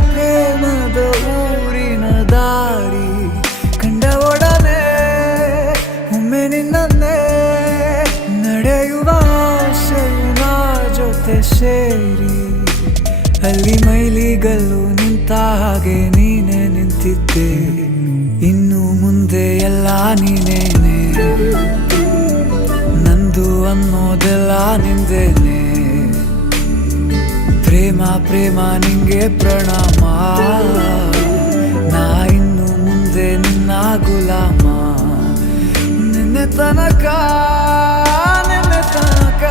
ಪ್ರೇಮದ ಊರಿನ ದಾರಿ ಕಂಡ ಒಡನೆ ಒಮ್ಮೆ ನಿನ್ನನ್ನೇ ನಡೆಯುವ ಆಸೆಯ ಜೊತೆ ಸೇರಿ ಅಲ್ಲಿ ಮೈಲಿಗಲ್ಲು ನಿಂತ ಹಾಗೆ ನೀನೆ ನಿಂತಿದ್ದೆ. ಇನ್ನು ಮುಂದೆ ಎಲ್ಲ ನೀನೇನೆ, ನಂದು ಅನ್ನೋದೆಲ್ಲ ನಿಂದೇನೆ. ಪ್ರೇಮ ಪ್ರೇಮ ನಿಂಗೆ ಪ್ರಣಾಮ, ನಾ ಇನ್ನು ಮುಂದೆ ನಿನ್ನ ಗುಲಾಮ. ನಿನ್ನೆ ತನಕ ನಿನ್ನೆ ತನಕ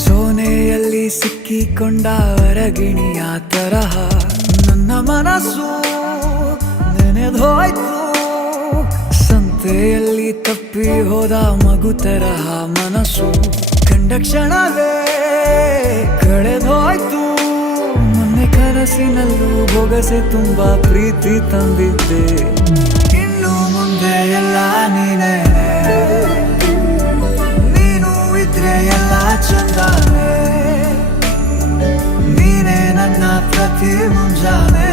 ಸೋನೆಯಲ್ಲಿ ಸಿಕ್ಕಿಕೊಂಡ ಅರಗಿಣಿಯ ತರಹ ನನ್ನ ಮನಸ್ಸು ನೆನೆದೋಯ್ತು. ಸಂತೆಯಲ್ಲಿ ತಪ್ಪಿ ಹೋದ ಮಗು ತರಹ ಮನಸ್ಸು ಕಂಡ ಕ್ಷಣವೇ ಕಳೆದೋಯ್ತು. ಮೊನ್ನೆ ಕನಸಿನಲ್ಲೂ ಬೊಗಸೆ ತುಂಬಾ ಪ್ರೀತಿ ತಂದಿದ್ದೆ. ಇನ್ನು ಮುಂದೆ ಎಲ್ಲ ನೀನೇ, ನೀನು ಇದ್ರೆ ಎಲ್ಲ ಚಂದಾನೆ. ನೀನೇ ನನ್ನ ಪ್ರತಿ ಮುಂಜಾನೆ.